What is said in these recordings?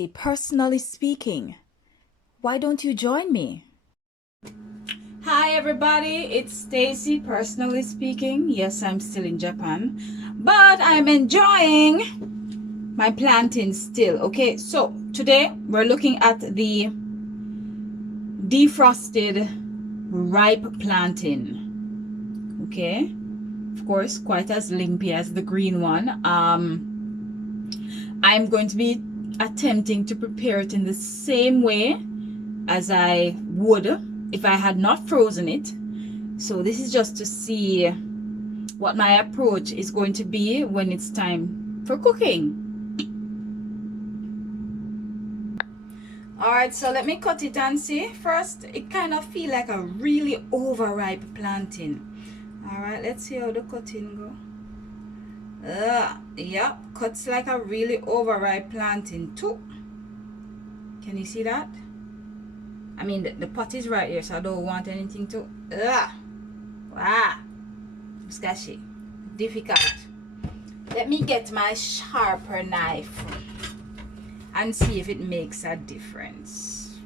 Stacy, personally speaking. Why don't you join me? Hi everybody, it's Stacy, personally speaking. Yes, I'm still in Japan, but I'm enjoying my plantain still. Okay, so today we're looking at the defrosted ripe plantain. Okay, of course, quite as limpy as the green one. I'm going to be attempting to prepare it in the same way as I would if I had not frozen it. So this is just to see what my approach is going to be when it's time for cooking. All right, so let me cut it and see. First, it kind of feel like a really overripe plantain. All right, let's see how the cutting go. Yeah, cuts like a really overripe plantain too. Can you see that? I mean, the pot is right here, so I don't want anything to sketchy, difficult. Let me get my sharper knife and see if it makes a difference.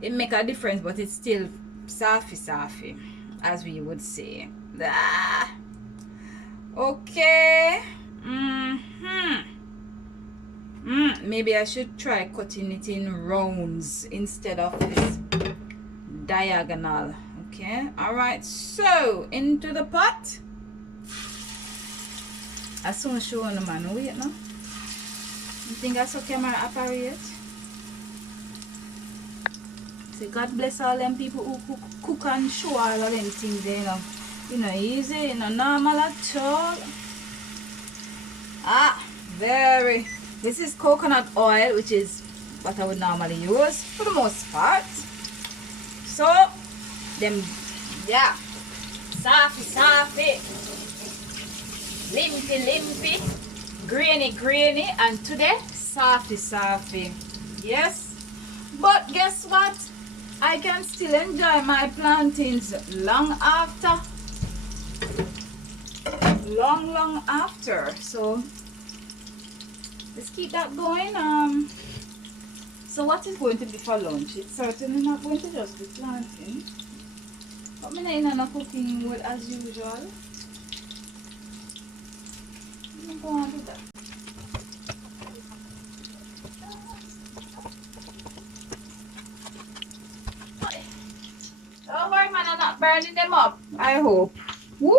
It make a difference, but it's still safi, as we would say. Okay. Maybe I should try cutting it in rounds instead of this diagonal. Okay, all right, so into the pot. I soon show on the man. Wait now. You think I saw camera operate? Say God bless all them people who cook and show all of them things there, you know, easy, you know, normal at all. Very. This is coconut oil, which is what I would normally use for the most part. So, them, yeah, safi, limpy, grainy, and today, safi. Yes, but guess what? I can still enjoy my plantains long after. Long after. So, let's keep that going. So what is going to be for lunch? It's certainly not going to just be plantain. But I'm not cooking with as usual. I'm going to do that. Don't worry, man, I'm not burning them up. I hope. Woo!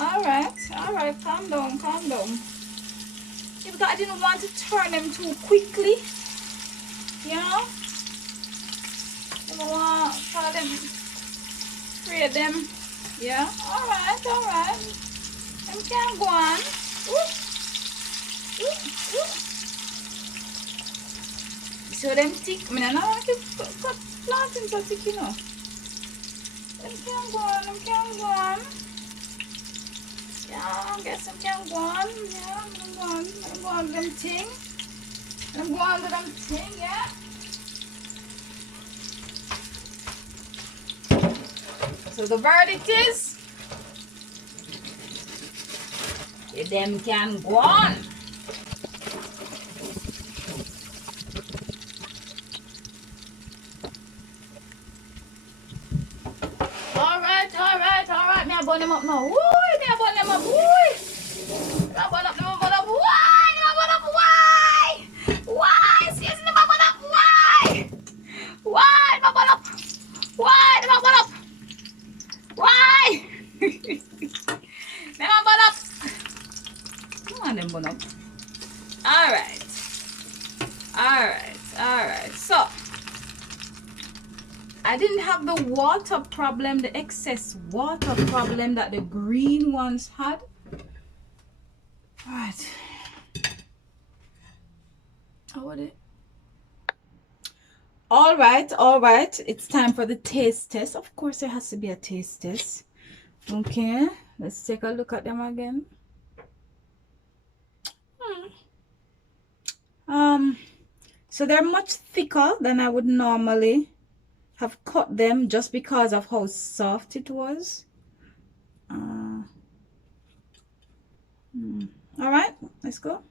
Alright, calm down. Yeah, because I didn't want to turn them too quickly. You know? I don't want to try them, create them. Yeah? Alright. Them can go on. Ooh. So them thick. I mean, I don't want to cut plantains so thick, you know. Them can go on. Yeah, I guess I can go on. Yeah, I'm go on to them thing. Yeah. So the verdict is, them can go on. Alright. Me I burn them up now. Woo! Me I burn them up. Woo! Why? Seriously, me I burn up. Why? Me I burn up. Why? Me I burn up. Why? Me I burn up. Come on, them burn up. Alright. So, I didn't have the water problem, the excess water problem that the green ones had. Alright. How would it? Alright. It's time for the taste test. Of course, there has to be a taste test. Okay. Let's take a look at them again. So they're much thicker than I would normally have cut them just because of how soft it was. All right, let's go.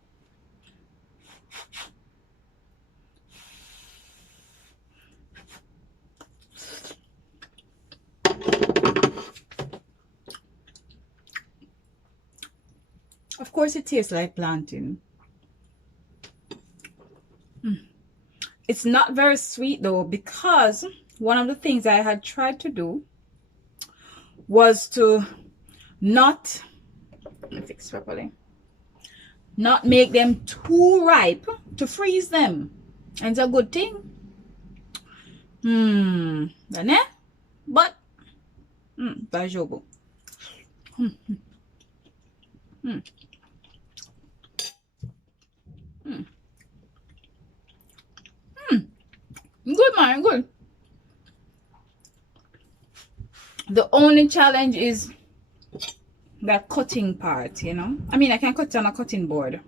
Of course, it tastes like plantain. It's not very sweet though, because one of the things I had tried to do was to not, let me fix properly, not make them too ripe, to freeze them. And it's a good thing. But daijoubu. Good, man, good. The only challenge is that cutting part, you know. I mean, I can cut on a cutting board.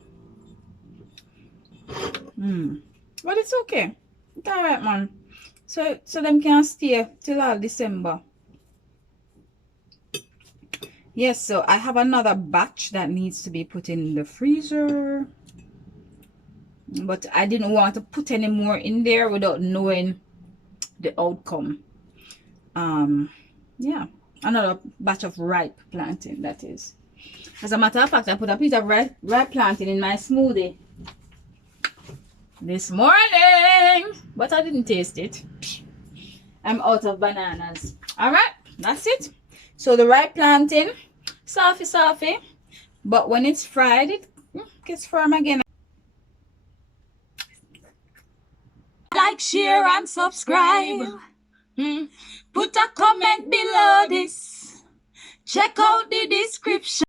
But it's okay. It's alright, man. So them can stay till all December. Yes, so I have another batch that needs to be put in the freezer. But I didn't want to put any more in there without knowing the outcome. Yeah, another batch of ripe plantain, that is. As a matter of fact, I put a piece of ripe plantain in my smoothie this morning, but I didn't taste it. I'm out of bananas. All right, that's it. So the ripe plantain, soft, but when it's fried, it gets firm again. Like, share, and subscribe. Put a comment below this. Check out the description.